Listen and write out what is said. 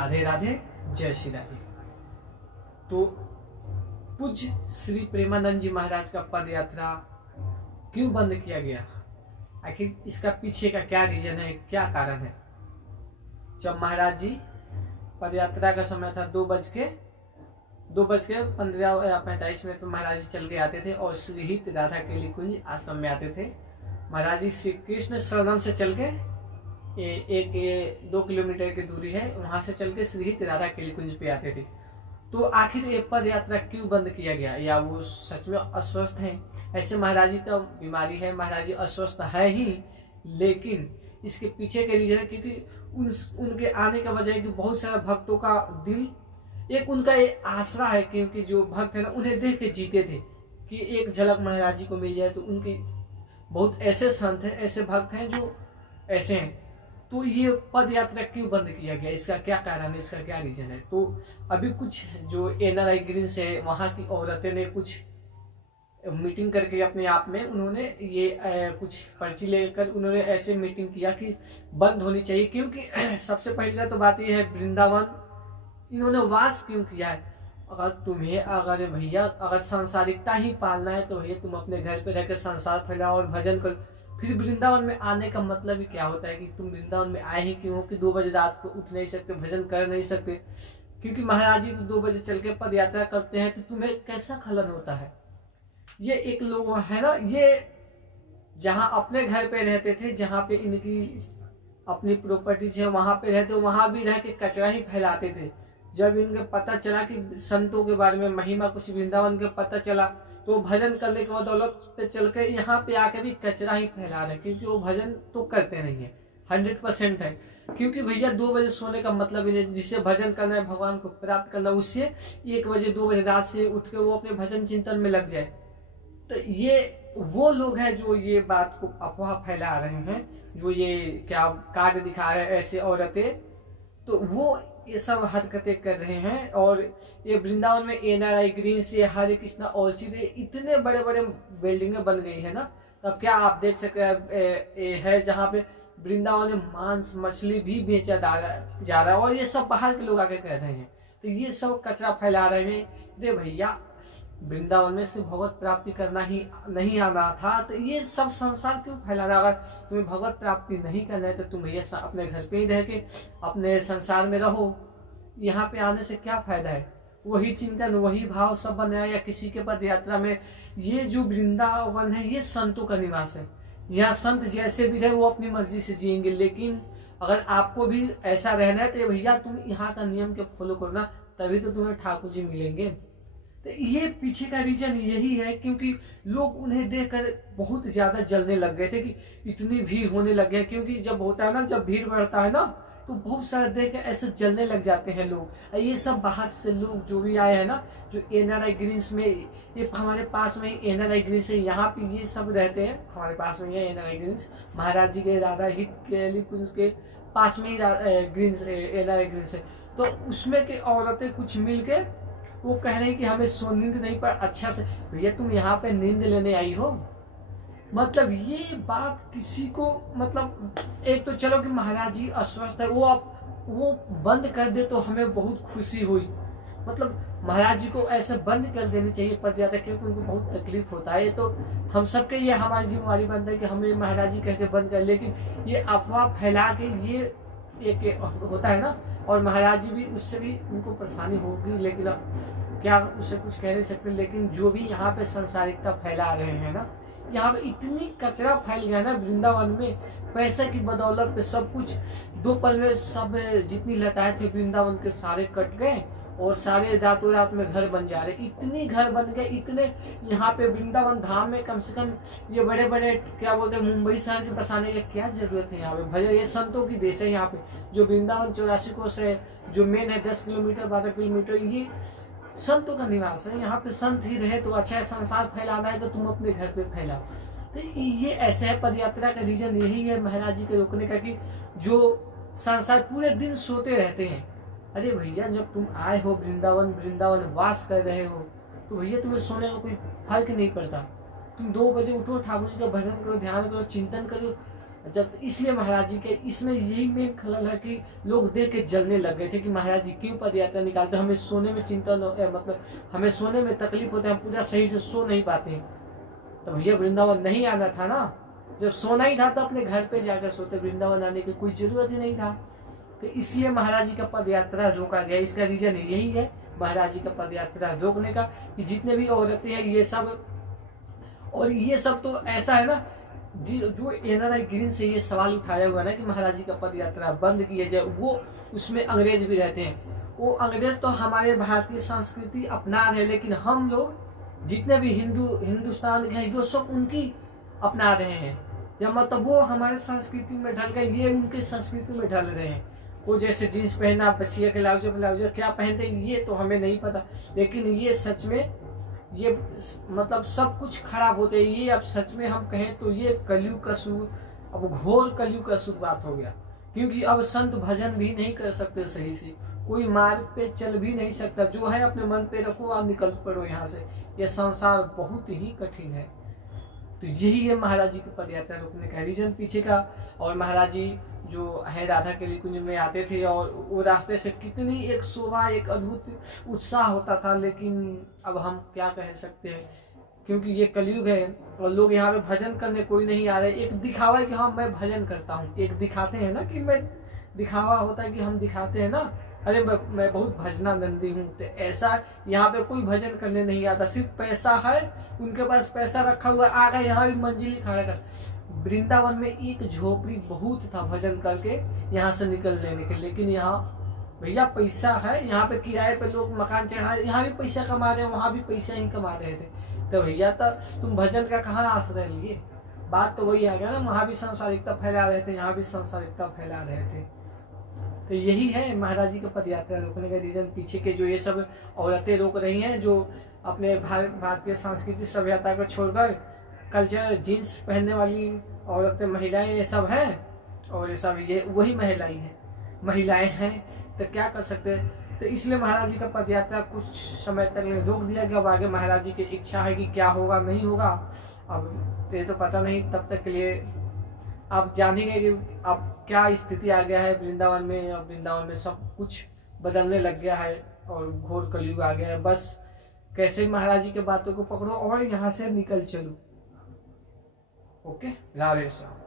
राधे राधे, जय श्री राधे। तो पूज्य श्री प्रेमानंद जी महाराज का पद यात्रा क्यों बंद किया गया, आखिर इसका पीछे का क्या रीजन है, क्या कारण है। जब महाराज जी पद यात्रा का समय था 2:15-45 में महाराज जी चल के आते थे और श्रीहित राधा केली कुंज आश्रम में आते थे। महाराज जी श्री कृष्ण शरणम से चल के 2 किलोमीटर की दूरी है, वहां से चल के श्रीहित राधा केली कुंज पे आते थे। तो आखिर ये पद यात्रा क्यों बंद किया गया, या वो सच में अस्वस्थ हैं? ऐसे महाराज जी तो बीमारी है, महाराज जी अस्वस्थ है ही, लेकिन इसके पीछे के रीजन है क्योंकि उनके आने का वजह है कि बहुत सारे भक्तों का दिल, एक उनका ये आसरा है, क्योंकि जो भक्त है ना उन्हें देख के जीते थे कि एक झलक महाराज जी को मिल जाए। तो उनके बहुत ऐसे संत हैं, ऐसे भक्त हैं जो ऐसे हैं। तो ये पद यात्रा क्यों बंद किया गया, इसका क्या कारण है, इसका क्या रीजन है। तो अभी कुछ जो एनआरआई ग्रीन्स है, वहाँ की औरतें ने कुछ मीटिंग करके अपने आप में उन्होंने ये कुछ पर्ची लेकर उन्होंने ऐसे मीटिंग किया कि बंद होनी चाहिए। क्योंकि सबसे पहले तो बात यह है, वृंदावन इन्होंने वास क्यों किया है। अगर भैया अगर सांसारिकता ही पालना है तो भैया तुम अपने घर पे रहकर संसार फैलाओ और भजन करो। फिर वृंदावन में आने का मतलब ही क्या होता है कि तुम वृंदावन में आए ही क्यों हो कि 2 बजे रात को उठ नहीं सकते, भजन कर नहीं सकते। क्योंकि महाराज जी तो 2 बजे चल के पद यात्रा करते हैं, तो तुम्हें कैसा खलन होता है। ये एक लोग है ना, ये जहाँ अपने घर पे रहते थे, जहाँ पे इनकी अपनी प्रॉपर्टीज है, वहां पे रहते, वहां भी रह के कचरा ही फैलाते थे। जब इनके पता चला कि संतों के बारे में महिमा कुछ वृंदावन के पता चला, तो भजन करने के बदौलत पे चल के यहाँ पे आके भी कचरा ही फैला रहे, क्योंकि वो भजन तो करते नहीं है, 100% है। क्योंकि भैया 2 बजे सोने का मतलब ही नहीं, जिससे भजन करना है, भगवान को प्राप्त करना, उससे 1 बजे 2 बजे रात से उठ के वो अपने भजन चिंतन में लग जाए। तो ये वो लोग हैं जो ये बात को अफवाह फैला रहे हैं, जो ये क्या कार्य दिखा रहे हैं ऐसे औरतें, तो वो ये सब हरकतें कर रहे हैं। और ये वृंदावन में एनआरआई ग्रीन से हरे कृष्णा ऑर्चिड इतने बड़े बड़े बिल्डिंगें बन गई है ना। तब क्या आप देख सकते हैं है जहाँ पे वृंदावन में मांस मछली भी बेचा जा रहा है, और ये सब बाहर के लोग आके कह रहे हैं। तो ये सब कचरा फैला रहे हैं। अरे भैया वृंदावन में सिर्फ भगवत प्राप्ति करना ही नहीं आना था, तो ये सब संसार क्यों फैलाना। अगर तुम्हें भगवत प्राप्ति नहीं करना है तो तुम ये अपने घर पे ही रह के अपने संसार में रहो। यहाँ पे आने से क्या फायदा है। वही चिंतन वही भाव सब बनाया, या किसी के पद यात्रा में। ये जो वृंदावन है ये संतों का निवास है। यहाँ संत जैसे भी रहे वो अपनी मर्जी से जिएंगे, लेकिन अगर आपको भी ऐसा रहना है तो भैया तुम यहाँ का नियम के फॉलो करना, तभी तो तुम्हें ठाकुर जी मिलेंगे। तो ये पीछे का रीजन यही है, क्योंकि लोग उन्हें देखकर बहुत ज्यादा जलने लग गए थे कि इतनी भीड़ होने लग गया। क्योंकि जब होता है ना, जब भीड़ बढ़ता है ना, तो बहुत सारे देख ऐसे जलने लग जाते हैं लोग। ये सब बाहर से लोग जो भी आए हैं ना, जो एनआरआई ग्रीन्स में, ये हमारे पास में एनआरआई ग्रीन्स है, यहाँ पे ये सब रहते हैं हमारे पास में। एनआरआई ग्रीन्स महाराज जी के राधा हित केली कुंज के पास में ही ग्रीन्स एनआरआई ग्रीन्स है। तो उसमें के औरतें कुछ मिल के वो कह रहे हैं कि हमें नींद नहीं पर अच्छा से। भैया तुम यहाँ पे नींद लेने आई हो, मतलब ये बात किसी को, मतलब एक तो चलो कि महाराज जी अस्वस्थ है, वो बंद कर दे तो हमें बहुत खुशी हुई। मतलब महाराज जी को ऐसे बंद कर देनी चाहिए पद यात्रा, क्योंकि उनको बहुत तकलीफ होता है। तो हम सबके ये हमारी जिम्मेवारी बनता है कि हमें महाराज जी कह के बंद कर, लेकिन ये अफवाह फैला के ये एक होता है ना। और महाराज जी भी उससे भी उनको परेशानी होगी, लेकिन क्या उससे कुछ कह नहीं सकते। लेकिन जो भी यहाँ पे संसारिकता फैला रहे हैं ना, यहाँ पे इतनी कचरा फैल गया ना वृंदावन में, पैसे की बदौलत पे सब कुछ 2 पल में सब जितनी लताएं थे वृंदावन के सारे कट गए, और सारे रातों रात में घर बन जा रहे। इतने घर बन गए, इतने यहाँ पे वृंदावन धाम में कम से कम ये बड़े बड़े क्या बोलते हैं मुंबई शहर के बसाने की क्या जरूरत है। यहाँ पे भैया ये संतों की देश है। यहाँ पे जो वृंदावन 84 कोस है, जो मेन है 10 किलोमीटर 12 किलोमीटर, ये संतों का निवास है। यहाँ पे संत ही रहे तो अच्छा है। संसार फैलाना है तो तुम अपने घर पे फैलाओ। तो ये ऐसे है। पद यात्रा का रीजन यही है महाराज जी के रोकने का, कि जो संसार पूरे दिन सोते रहते हैं। अरे भैया जब तुम आए हो वृंदावन वास कर रहे हो, तो भैया तुम्हें सोने का कोई फर्क नहीं पड़ता। तुम 2 बजे उठो, ठाकुर जी का भजन करो, ध्यान करो, चिंतन करो, जब इसलिए महाराज जी के इसमें यही मेन खलल है कि लोग देख के जलने लग गए थे कि महाराज जी क्यों पद यात्रा निकालते, हमें सोने में चिंतन मतलब हमें सोने में तकलीफ होता है, हम पूरा सही से सो नहीं पाते हैं। तो भैया वृंदावन नहीं आना था ना, जब सोना ही था तो अपने घर पे जाकर सोते, वृंदावन आने की कोई जरूरत ही नहीं था। तो इसलिए महाराज जी का पद यात्रा रोका गया। इसका रीजन यही है महाराज जी का पद यात्रा रोकने का कि जितने भी औरतें हैं ये सब, और ये सब तो ऐसा है ना जी, जो एनआरआई ग्रीन से ये सवाल उठाया हुआ ना कि महाराज जी का पद यात्रा बंद किया जाए, वो उसमें अंग्रेज भी रहते हैं। वो अंग्रेज तो हमारे भारतीय संस्कृति अपना रहे, लेकिन हम लोग जितने भी हिंदुस्तान के हैं वो सब उनकी अपना रहे हैं, या मतलब वो हमारे संस्कृति में ढल गए, ये उनके संस्कृति में ढल रहे हैं। वो जैसे जीन्स पहना, बचिया के ब्लाउज क्या पहनते हैं ये तो हमें नहीं पता, लेकिन ये सच में ये मतलब सब कुछ खराब होते हैं। ये अब सच में हम कहें तो ये कलयुग का अब घोर कलयुग का शुरुआत हो गया, क्योंकि अब संत भजन भी नहीं कर सकते सही से, कोई मार्ग पे चल भी नहीं सकता। जो है अपने मन पे रखो और निकल पड़ो यहाँ से, ये संसार बहुत ही कठिन है। तो यही है महाराज जी के पद यात्रा रोकने का रीजन पीछे का। और महाराज जी जो है राधा के लिए कुंज में आते थे, और वो रास्ते से कितनी एक शोभा, एक अद्भुत उत्साह होता था। लेकिन अब हम क्या कह सकते हैं, क्योंकि ये कलयुग है और लोग यहाँ पे भजन करने कोई नहीं आ रहे। एक दिखावा है कि हाँ मैं भजन करता हूँ, एक दिखाते हैं ना कि मैं, दिखावा होता है कि हम दिखाते हैं ना, अरे मैं बहुत भजनानंदी हूँ। तो ऐसा यहाँ पे कोई भजन करने नहीं आता, सिर्फ पैसा है, उनके पास पैसा रखा हुआ, आ गए यहाँ भी मंजिल ही खड़ा कर। वृंदावन में एक झोपड़ी बहुत था भजन करके यहाँ से निकल लेने के, लेकिन यहाँ भैया पैसा है, यहाँ पे किराए पे लोग मकान चढ़ा, यहाँ भी पैसा कमा रहे हैं, वहाँ भी पैसा ही कमा रहे थे। तो भैया तो तुम भजन का कहाँ आश्रय लिए? बात तो वही आ गया ना, वहाँ भी सांसारिकता फैला रहे थे, यहाँ भी सांसारिकता फैला रहे थे। तो यही है महाराज जी का पद यात्रा रोकने का रीजन पीछे के, जो ये सब औरतें रोक रही हैं, जो अपने भारतीय सांस्कृतिक सभ्यता को छोड़कर कल्चर जीन्स पहनने वाली औरतें, महिलाएं ये सब हैं, और ये सब ये वही महिलाएं हैं। तो क्या कर सकते हैं? तो इसलिए महाराज जी का पद यात्रा कुछ समय तक रोक दिया गया। अब आगे महाराज जी की इच्छा है कि क्या होगा नहीं होगा, अब ये तो पता नहीं। तब तक के लिए आप जानेंगे कि अब क्या स्थिति आ गया है वृंदावन में। अब वृंदावन में सब कुछ बदलने लग गया है और घोर कलयुग आ गया है। बस कैसे महाराज जी के बातों को पकड़ो और यहाँ से निकल चलो। ओके, राधे श्याम।